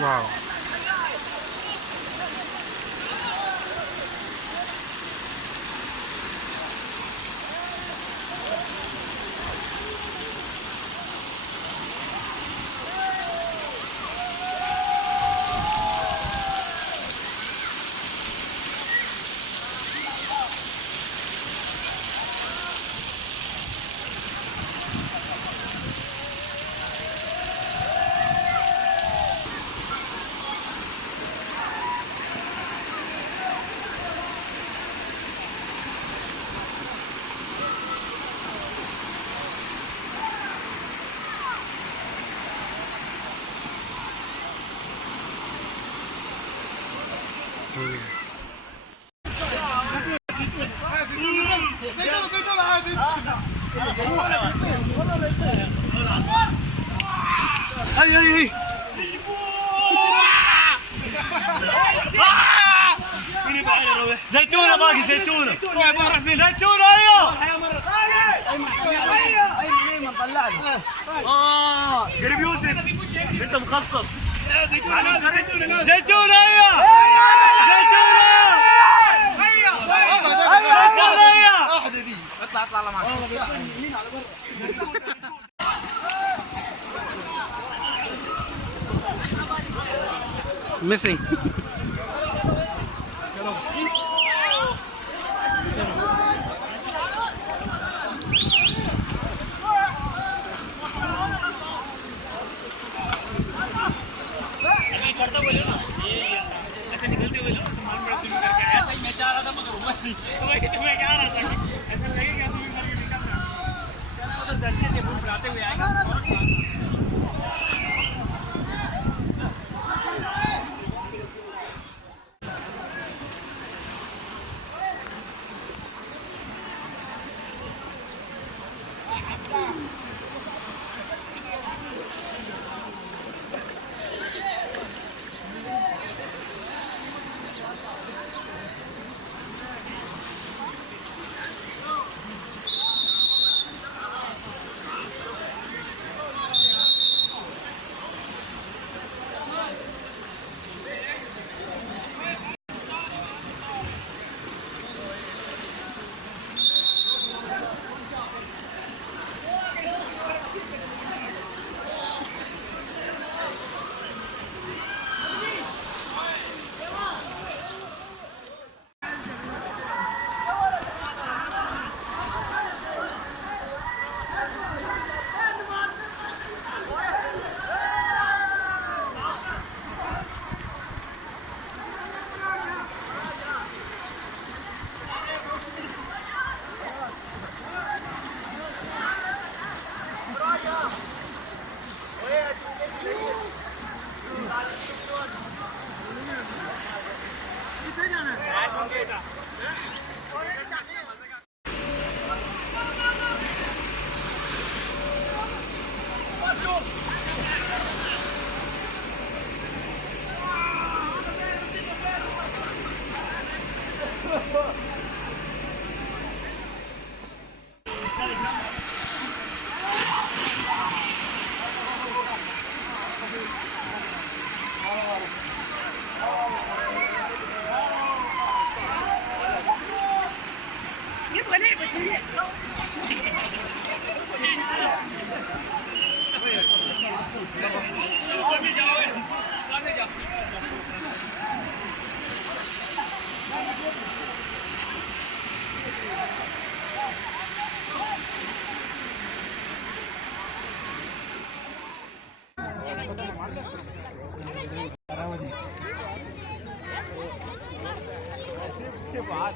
Wow. هي هي زيتونة باقي زيتونة زيتونة ايوه ايمن طلع لي قريب يوسف انت مخصص زيتونة زيتونة زيتونة ايوه زيتونة واحدة دي اطلع الله معك missing. ऐसे निकलते हुए लो सामान बड़ा शुरू करके ऐसा ही मैं चाह रहा था मगर हुआ नहीं मैं क्या रहा था ऐसा लगेगा स्विमिंग करके निकल रहा चला उधर डरते थे भूल आते हुए आएगा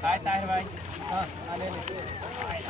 काय ताहिर भाई आलेले